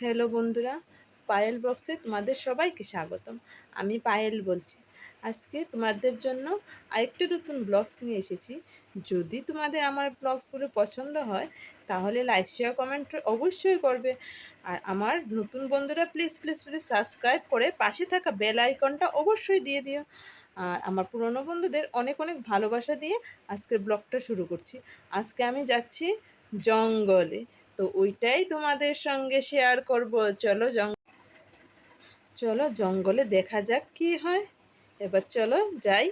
Hello বন্ধুরা, পায়েল বক্সে তোমাদের সবাইকে স্বাগতম। আমি পায়েল বলছি। আজকে তোমাদের জন্য আরেকটি নতুন ব্লগস নিয়ে এসেছি। যদি তোমাদের আমার ব্লগসগুলো পছন্দ হয় তাহলে লাইক শেয়ার কমেন্ট অবশ্যই করবে। আর আমার নতুন বন্ধুরা প্লিজ প্লিজ প্লিজ সাবস্ক্রাইব করে পাশে থাকা বেল আইকনটা অবশ্যই দিয়ে দিও। আর আমার পুরনো বন্ধুদের অনেক অনেক ভালোবাসা দিয়ে আজকের ব্লগটা শুরু করছি। আজকে আমি যাচ্ছি জঙ্গলে, তো ওইটাই তোমাদের সঙ্গে শেয়ার করব। চলো জঙ্গলে দেখা যাক কি হয়। এবার চলো যাই।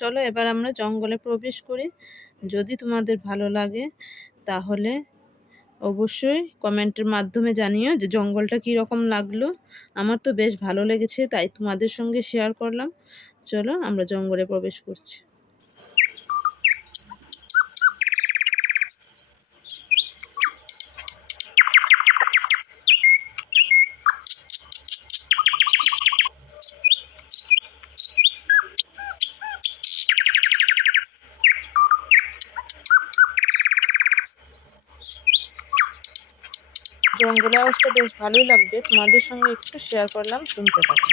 চলো এবার আমরা জঙ্গলে প্রবেশ করি। যদি তোমাদের ভালো লাগে তাহলে অবশ্যই কমেন্টের মাধ্যমে জানিও যে জঙ্গলটা কী রকম লাগলো। আমার তো বেশ ভালো লেগেছে, তাই তোমাদের সঙ্গে শেয়ার করলাম। চলো আমরা জঙ্গলে প্রবেশ করছি। জঙ্গলের আওয়াজটা বেশ ভালোই লাগবে, তোমাদের সঙ্গে একটু শেয়ার করলাম, শুনতে থাকো।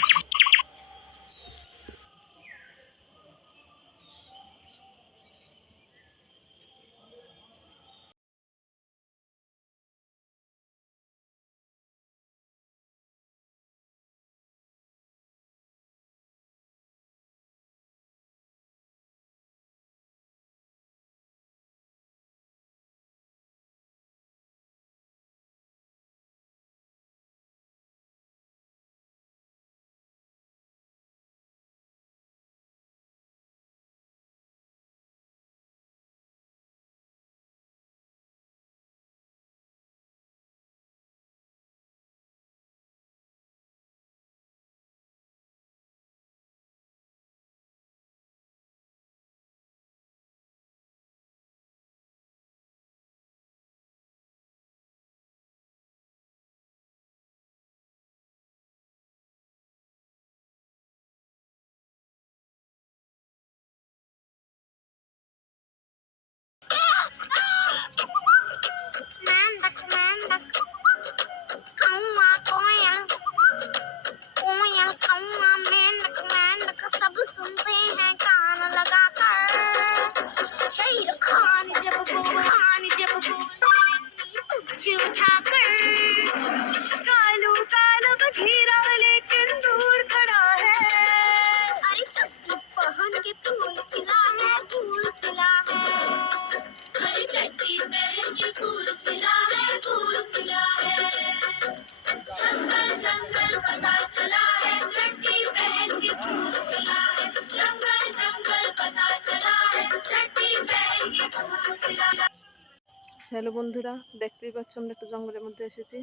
सब सुनते हैं कान लगाकर शेर खान जब बोले तुझ उठाकर कालू कालू बघीरा लेकिन दूर खड़ा है। अरे चप्पू पहन के फूल खिला है, फूल खिला है। अरे चड्डी पहन के फूल खिला है, फूल खिला है। जंगल जंगल पता चला है, चड्डी पहन के फूल खिला है। जंगल जंगल पता चला है, चड्डी पहन के फूल खिला है। হ্যালো বন্ধুরা, দেখতেই পাচ্ছ আমরা একটু জঙ্গলের মধ্যে এসেছি।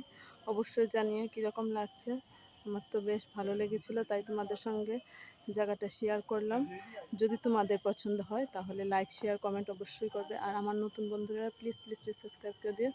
অবশ্যই জানিয়ে কীরকম লাগছে। আমার তো বেশ ভালো লেগেছিল, তাই তোমাদের সঙ্গে জায়গাটা শেয়ার করলাম। যদি তোমাদের পছন্দ হয় তাহলে লাইক শেয়ার কমেন্ট অবশ্যই করবে। আর আমার নতুন বন্ধুরা প্লিজ প্লিজ প্লিজ সাবস্ক্রাইব করে দিও।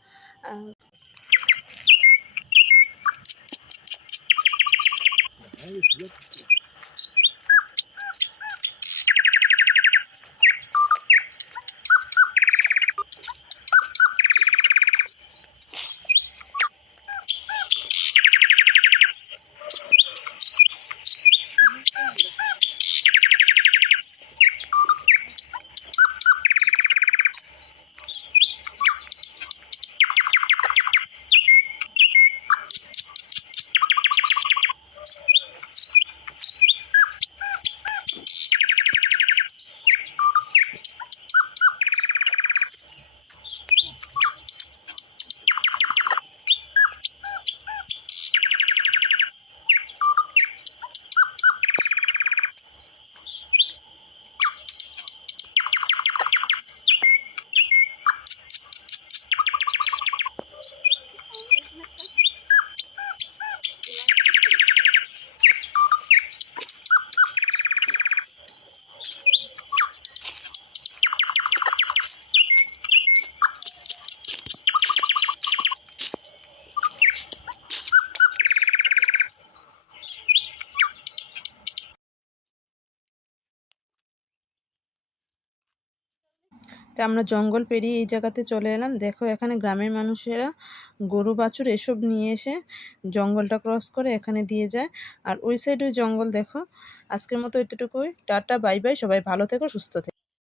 তো আমরা জঙ্গল পেরিয়ে এই জায়গাতে চলে এলাম। দেখো এখানে গ্রামের মানুষেরা গরু বাছুর এসব নিয়ে এসে জঙ্গলটা ক্রস করে এখানে দিয়ে যায়। আর ওই সাইডে জঙ্গল দেখো। আজকের মতো এতটুকুই। Tata, bye bye. সবাই ভালো থেকো, সুস্থ থেকো।